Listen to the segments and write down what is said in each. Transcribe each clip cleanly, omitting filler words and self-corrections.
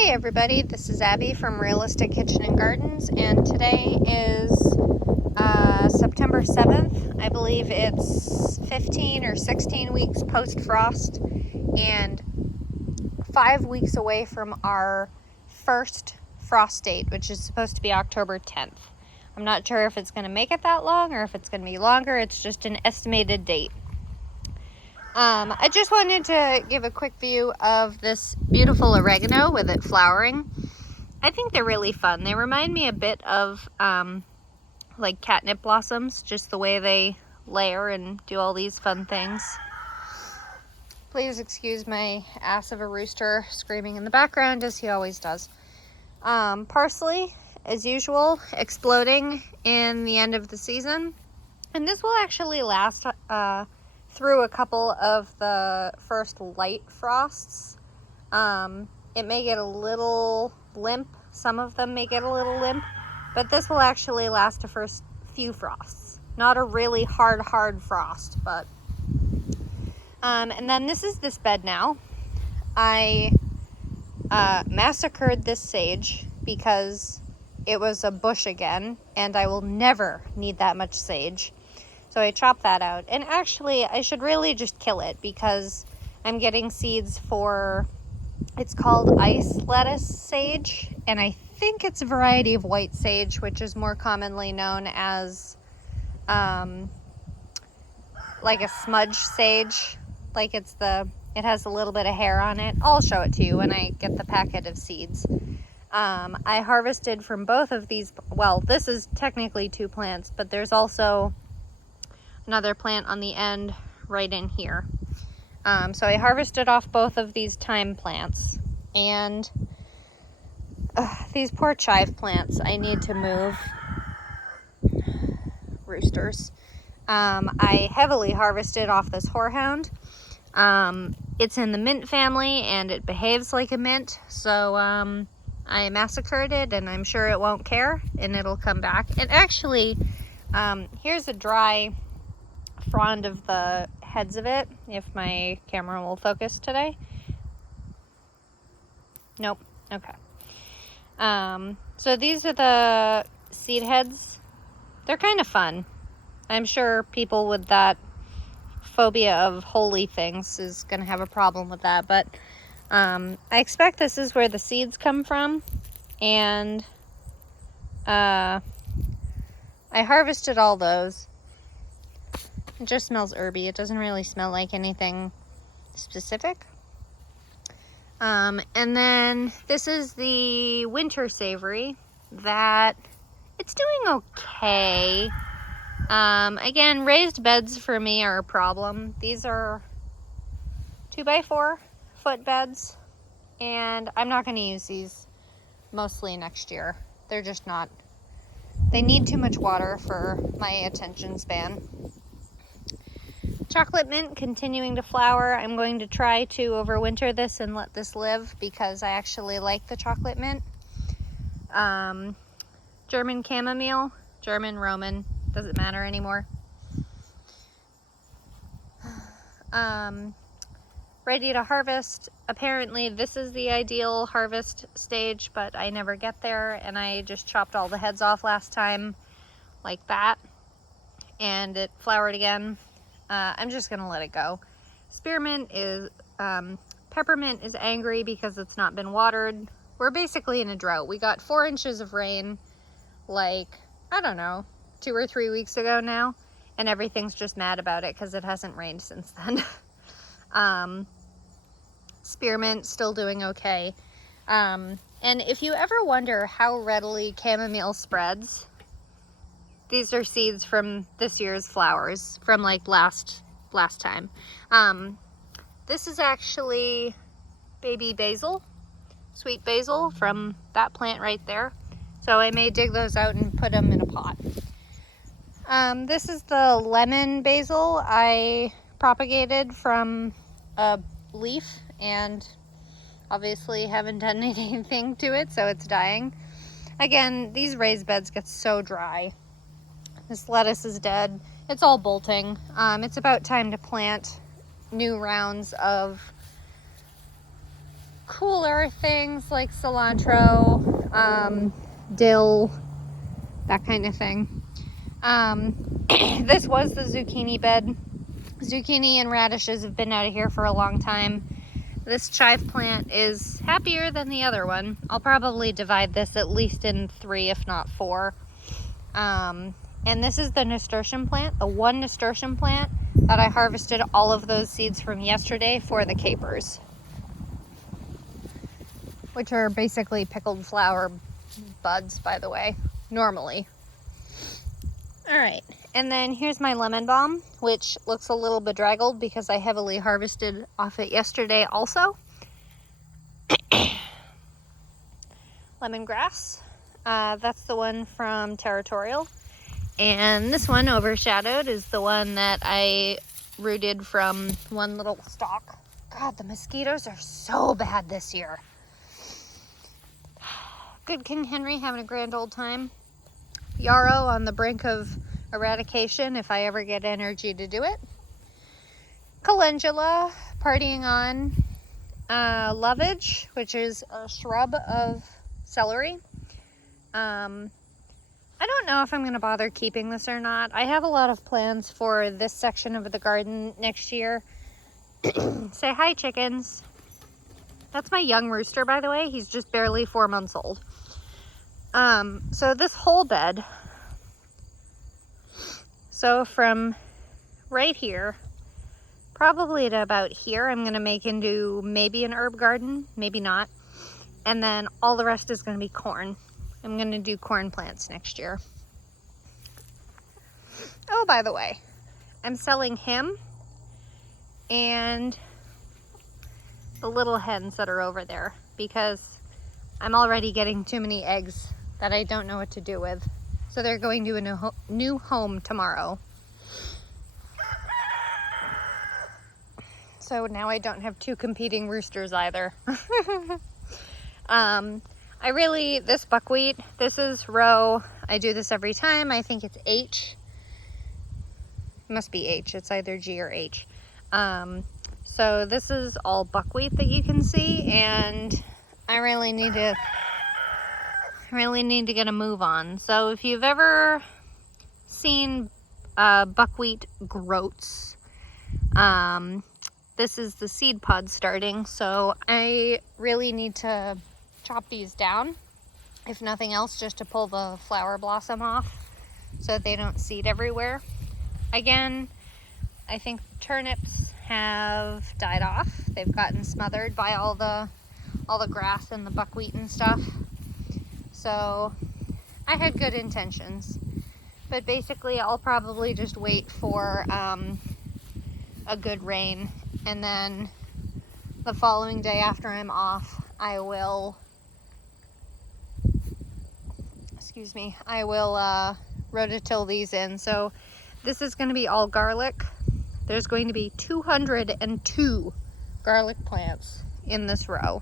Hey everybody, this is Abby from Realistic Kitchen and Gardens, and today is September 7th. I believe it's 15 or 16 weeks post-frost and 5 weeks away from our first frost date, which is supposed to be October 10th. I'm not sure if it's going to make it that long or if it's going to be longer. It's just an estimated date. I just wanted to give a quick view of this beautiful oregano with it flowering. I think they're really fun. They remind me a bit of like catnip blossoms, just the way they layer and do all these fun things. Please excuse my ass of a rooster screaming in the background, as he always does. Parsley, as usual, exploding in the end of the season. And this will actually last through a couple of the first light frosts. It may get a little limp. Some of them may get a little limp, but this will actually last the first few frosts. Not a really hard frost, but and then this is this bed now. I massacred this sage because it was a bush again, and I will never need that much sage. So I chopped that out. And actually, I should really just kill it because I'm getting seeds for, it's called ice lettuce sage. And I think it's a variety of white sage, which is more commonly known as like a smudge sage. Like it has a little bit of hair on it. I'll show it to you when I get the packet of seeds. I harvested from both of these. Well, this is technically 2 plants, but there's also another plant on the end right in here. So I harvested off both of these thyme plants, and these poor chive plants I need to move. Roosters. I heavily harvested off this horehound. It's in the mint family and it behaves like a mint, so I massacred it, and I'm sure it won't care and it'll come back. And actually, here's a dry frond of the heads of it, if my camera will focus today. Nope. Okay. So these are the seed heads. They're kind of fun. I'm sure people with that phobia of holy things is going to have a problem with that, but I expect this is where the seeds come from, and I harvested all those. It just smells herby. It doesn't really smell like anything specific. And then this is the winter savory that it's doing okay. Again, raised beds for me are a problem. These are 2x4 foot beds, and I'm not going to use these mostly next year. They're just not, they need too much water for my attention span. Chocolate mint continuing to flower. I'm going to try to overwinter this and let this live because I actually like the chocolate mint. German chamomile, German, Roman, doesn't matter anymore. Ready to harvest. Apparently this is the ideal harvest stage, but I never get there, and I just chopped all the heads off last time like that, and it flowered again. I'm just gonna let it go. Spearmint is, peppermint is angry because it's not been watered. We're basically in a drought. We got 4 inches of rain, like, I don't know, 2 or 3 weeks ago now, and everything's just mad about it because it hasn't rained since then. Spearmint still doing okay. And if you ever wonder how readily chamomile spreads, these are seeds from this year's flowers from like last time. This is actually baby basil, sweet basil from that plant right there. So I may dig those out and put them in a pot. This is the lemon basil I propagated from a leaf, and obviously haven't done anything to it, so it's dying. Again, these raised beds get so dry. This lettuce is dead. It's all bolting. It's about time to plant new rounds of cooler things like cilantro, dill, that kind of thing. This was the zucchini bed. Zucchini and radishes have been out of here for a long time. This chive plant is happier than the other one. I'll probably divide this at least in 3, if not 4. And this is the nasturtium plant, the one nasturtium plant that I harvested all of those seeds from yesterday for the capers, which are basically pickled flower buds, by the way, normally. All right, and then here's my lemon balm, which looks a little bedraggled because I heavily harvested off it yesterday also. Lemongrass, that's the one from Territorial. And this one, overshadowed, is the one that I rooted from one little stalk. God, the mosquitoes are so bad this year. Good King Henry having a grand old time. Yarrow on the brink of eradication if I ever get energy to do it. Calendula partying on. Lovage, which is a shrub of celery. I don't know if I'm going to bother keeping this or not. I have a lot of plans for this section of the garden next year. Say hi, chickens. That's my young rooster, by the way. He's just barely 4 months old. So this whole bed, so from right here, probably to about here, I'm going to make into maybe an herb garden, maybe not. And then all the rest is going to be corn. I'm going to do corn plants next year. Oh, by the way, I'm selling him and the little hens that are over there because I'm already getting too many eggs that I don't know what to do with. So they're going to a new home tomorrow. So now I don't have 2 competing roosters either. This buckwheat, this is row, I do this every time. I think it's H. It must be H, it's either G or H. So this is all buckwheat that you can see, and I really need to get a move on. So if you've ever seen buckwheat groats, this is the seed pod starting, so I really need to chop these down, if nothing else, just to pull the flower blossom off so that they don't seed everywhere. Again, I think turnips have died off. They've gotten smothered by all the grass and the buckwheat and stuff. So I had good intentions, but basically I'll probably just wait for a good rain, and then the following day after I'm off, I will rototill these in. So this is going to be all garlic. There's going to be 202 garlic plants in this row.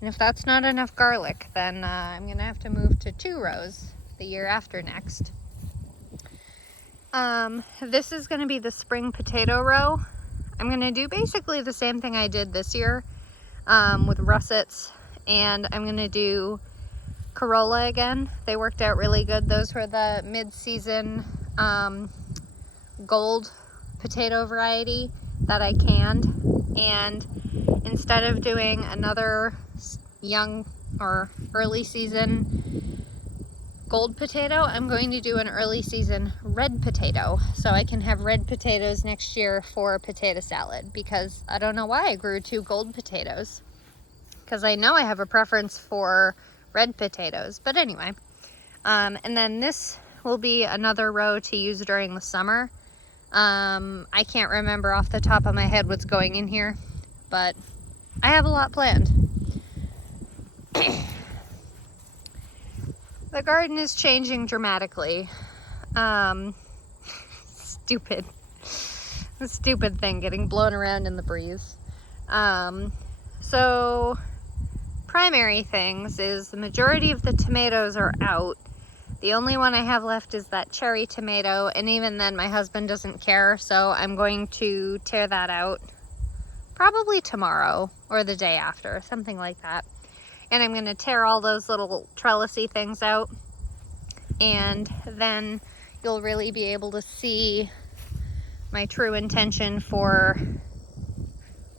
And if that's not enough garlic, then I'm going to have to move to 2 rows the year after next. This is going to be the spring potato row. I'm going to do basically the same thing I did this year with russets, and I'm going to do Corolla again. They worked out really good. Those were the mid-season gold potato variety that I canned, and instead of doing another young or early season gold potato, I'm going to do an early season red potato, so I can have red potatoes next year for potato salad, because I don't know why I grew 2 gold potatoes, because I know I have a preference for red potatoes. But anyway, and then this will be another row to use during the summer. I can't remember off the top of my head what's going in here, but I have a lot planned. The garden is changing dramatically. Stupid thing getting blown around in the breeze. So primary things is the majority of the tomatoes are out. The only one I have left is that cherry tomato, and even then my husband doesn't care, so I'm going to tear that out probably tomorrow or the day after, something like that. And I'm going to tear all those little trellisy things out, and then you'll really be able to see my true intention for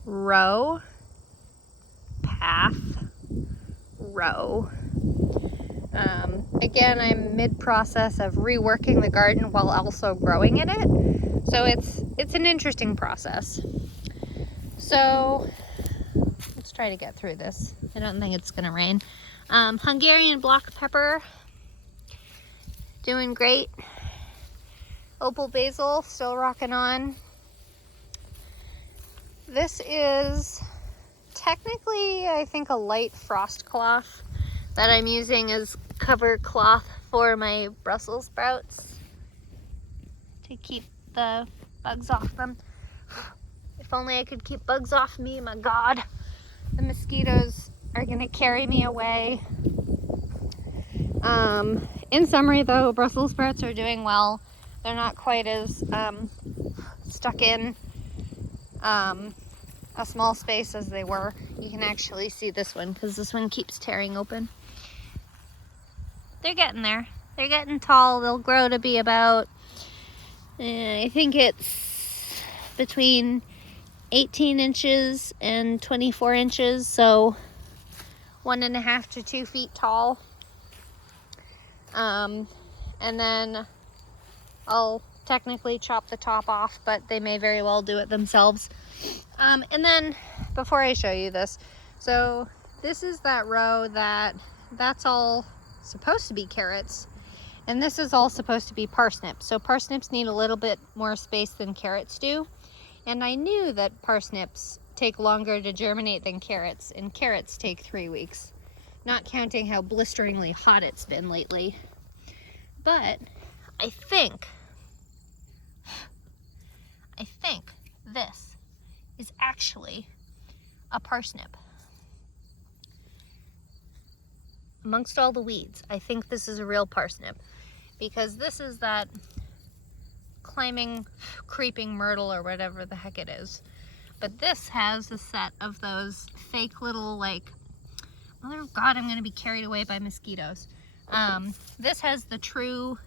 row, path, row. Again, I'm mid-process of reworking the garden while also growing in it, so it's an interesting process. So let's try to get through this. I don't think it's gonna rain. Hungarian block pepper, doing great. Opal basil, still rocking on. This is technically, I think, a light frost cloth that I'm using as cover cloth for my Brussels sprouts to keep the bugs off them. If only I could keep bugs off me, my God. The mosquitoes are gonna carry me away. In summary though, Brussels sprouts are doing well. They're not quite as stuck in a small space as they were. You can actually see this one because this one keeps tearing open. They're getting there. They're getting tall. They'll grow to be about, I think it's between 18 inches and 24 inches, so 1.5 to 2 feet tall. And then I'll technically chop the top off, but they may very well do it themselves. And then before I show you this, so this is that row that's all supposed to be carrots, and this is all supposed to be parsnips. So parsnips need a little bit more space than carrots do, and I knew that parsnips take longer to germinate than carrots, and carrots take 3 weeks, not counting how blisteringly hot it's been lately. But I think this is actually a parsnip. Amongst all the weeds, I think this is a real parsnip, because this is that climbing, creeping myrtle or whatever the heck it is. But this has a set of those fake little, like, mother of God, I'm gonna be carried away by mosquitoes. This has the true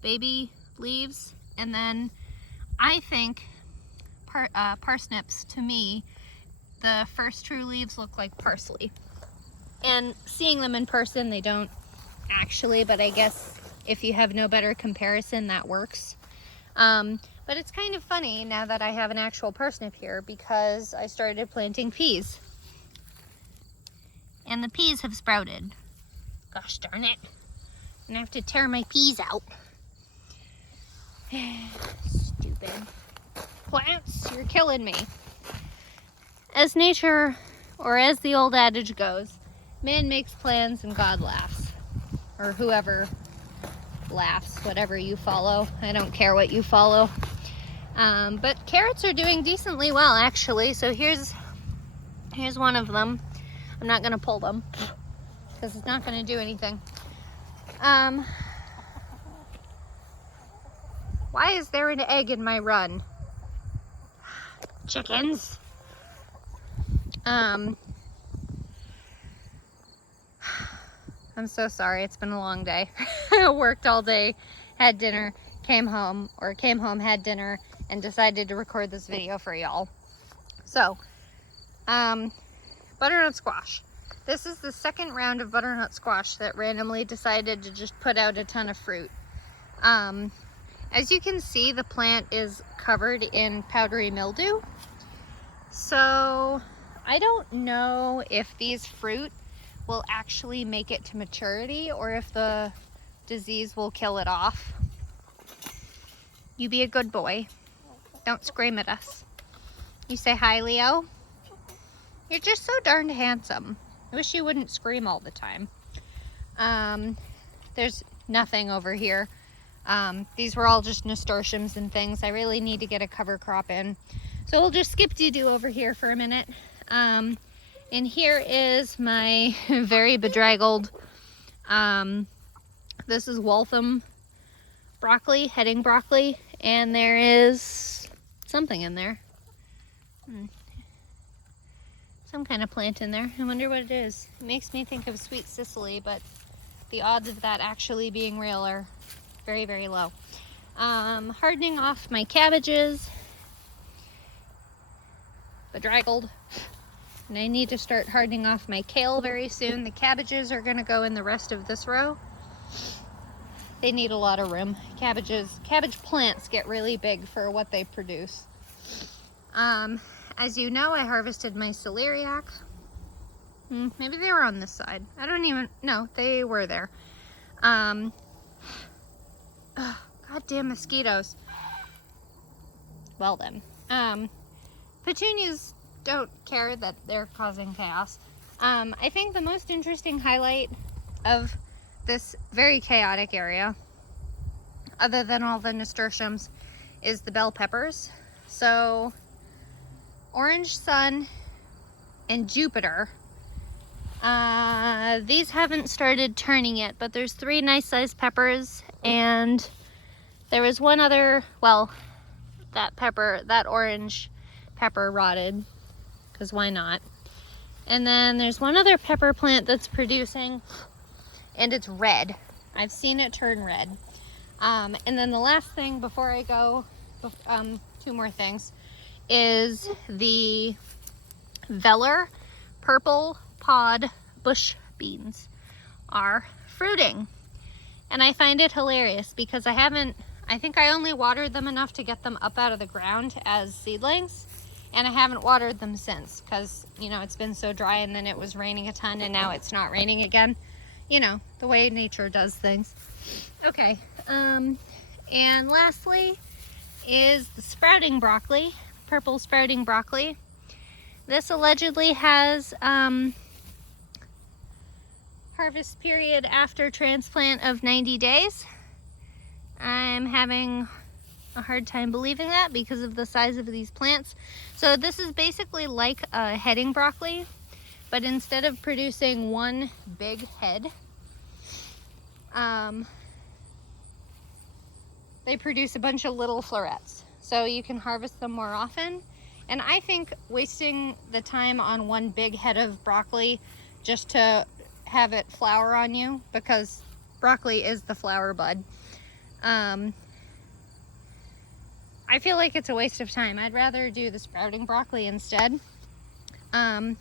baby leaves, and then I think parsnips, to me, the first true leaves look like parsley. And seeing them in person, they don't actually, but I guess if you have no better comparison, that works. But it's kind of funny now that I have an actual parsnip here, because I started planting peas. And the peas have sprouted. Gosh darn it. I'm gonna have to tear my peas out. Stupid plants, you're killing me. As nature, or as the old adage goes, man makes plans and God laughs. Or whoever laughs, whatever you follow. I don't care what you follow. But carrots are doing decently well, actually. So here's one of them. I'm not gonna pull them because it's not gonna do anything. Why is there an egg in my run? Chickens. I'm so sorry, it's been a long day. I worked all day, had dinner, came home, had dinner, and decided to record this video for y'all. So, butternut squash. This is the second round of butternut squash that randomly decided to just put out a ton of fruit. As you can see, the plant is covered in powdery mildew. So, I don't know if these fruit will actually make it to maturity or if the disease will kill it off. You be a good boy. Don't scream at us. You say hi, Leo. You're just so darned handsome. I wish you wouldn't scream all the time. There's nothing over here. These were all just nasturtiums and things. I really need to get a cover crop in. So we'll just skip doo-doo over here for a minute. And here is my very bedraggled, this is Waltham broccoli, heading broccoli, and there is something in there. some kind of plant in there. I wonder what it is. It makes me think of sweet Sicily, but the odds of that actually being real are very, very low. Hardening off my cabbages, bedraggled. And I need to start hardening off my kale very soon. The cabbages are gonna go in the rest of this row. They need a lot of room. Cabbage plants get really big for what they produce. As you know, I harvested my celeriac. Maybe they were on this side. I don't even know. They were there. Goddamn mosquitoes. Well then. Petunias don't care that they're causing chaos. I think the most interesting highlight of this very chaotic area, other than all the nasturtiums, is the bell peppers. So Orange Sun and Jupiter, these haven't started turning yet, but there's 3 nice sized peppers, and there was one other, well, that orange pepper rotted, because why not? And then there's one other pepper plant that's producing, and it's red. I've seen it turn red. And then the last thing before I go, 2 more things, is the Veller purple pod bush beans are fruiting. And I find it hilarious because I think I only watered them enough to get them up out of the ground as seedlings. And I haven't watered them since because, you know, it's been so dry, and then it was raining a ton and now it's not raining again. You know, the way nature does things. Okay, and lastly is the sprouting broccoli, purple sprouting broccoli. This allegedly has harvest period after transplant of 90 days. I'm having a hard time believing that because of the size of these plants. So this is basically like a heading broccoli, but instead of producing one big head, they produce a bunch of little florets. So you can harvest them more often. And I think wasting the time on one big head of broccoli just to have it flower on you, because broccoli is the flower bud, I feel like it's a waste of time. I'd rather do the sprouting broccoli instead. And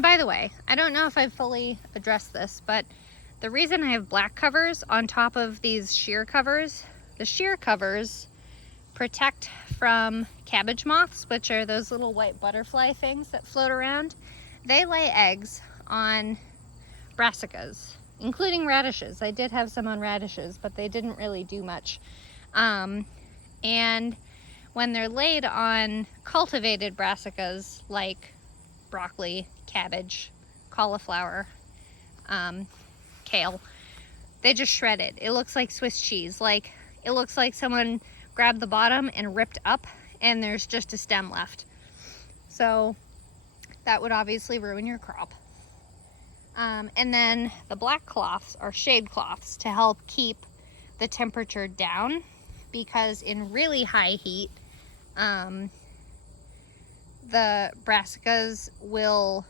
by the way, I don't know if I've fully addressed this, but the reason I have black covers on top of these sheer covers, the sheer covers protect from cabbage moths, which are those little white butterfly things that float around. They lay eggs on brassicas, including radishes. I did have some on radishes, but they didn't really do much. And when they're laid on cultivated brassicas like broccoli, cabbage, cauliflower, kale, they just shred it. It looks like Swiss cheese. Like, it looks like someone grabbed the bottom and ripped up and there's just a stem left. So that would obviously ruin your crop. And then the black cloths are shade cloths to help keep the temperature down, because in really high heat, the brassicas will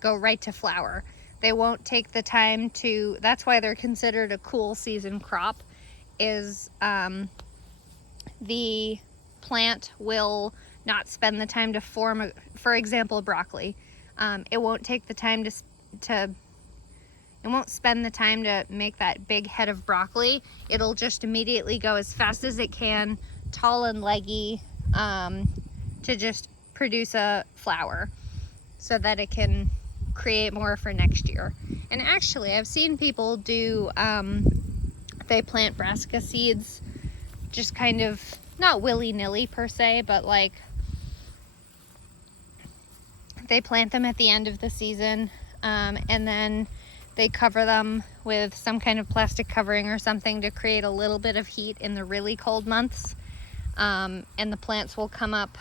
go right to flower. They won't take the time to, that's why they're considered a cool season crop, is the plant will not spend the time to form, for example, broccoli. It won't take the time it won't spend the time to make that big head of broccoli. It'll just immediately go as fast as it can, tall and leggy, to just produce a flower so that it can create more for next year. And actually, I've seen people do, they plant brassica seeds just kind of, not willy-nilly per se, but like they plant them at the end of the season, and then they cover them with some kind of plastic covering or something to create a little bit of heat in the really cold months, and the plants will come up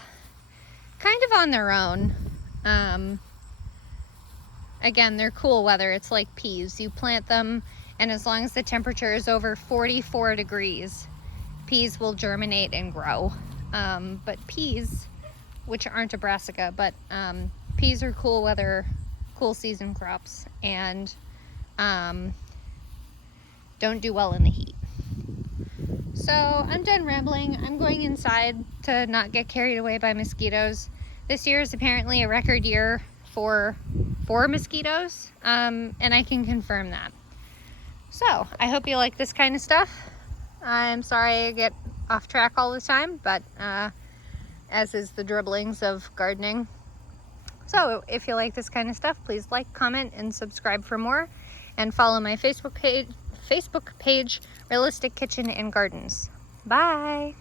kind of on their own. Again, they're cool weather. It's like peas. You plant them, and as long as the temperature is over 44 degrees, peas will germinate and grow. But peas, which aren't a brassica, but peas are cool weather, cool season crops, and don't do well in the heat. So I'm done rambling. I'm going inside to not get carried away by mosquitoes. This year is apparently a record year for mosquitoes, and I can confirm that. So I hope you like this kind of stuff. I'm sorry I get off track all the time, but as is the dribblings of gardening. So if you like this kind of stuff, please like, comment, and subscribe for more, and follow my Facebook page, Realistic Kitchen and Gardens. Bye!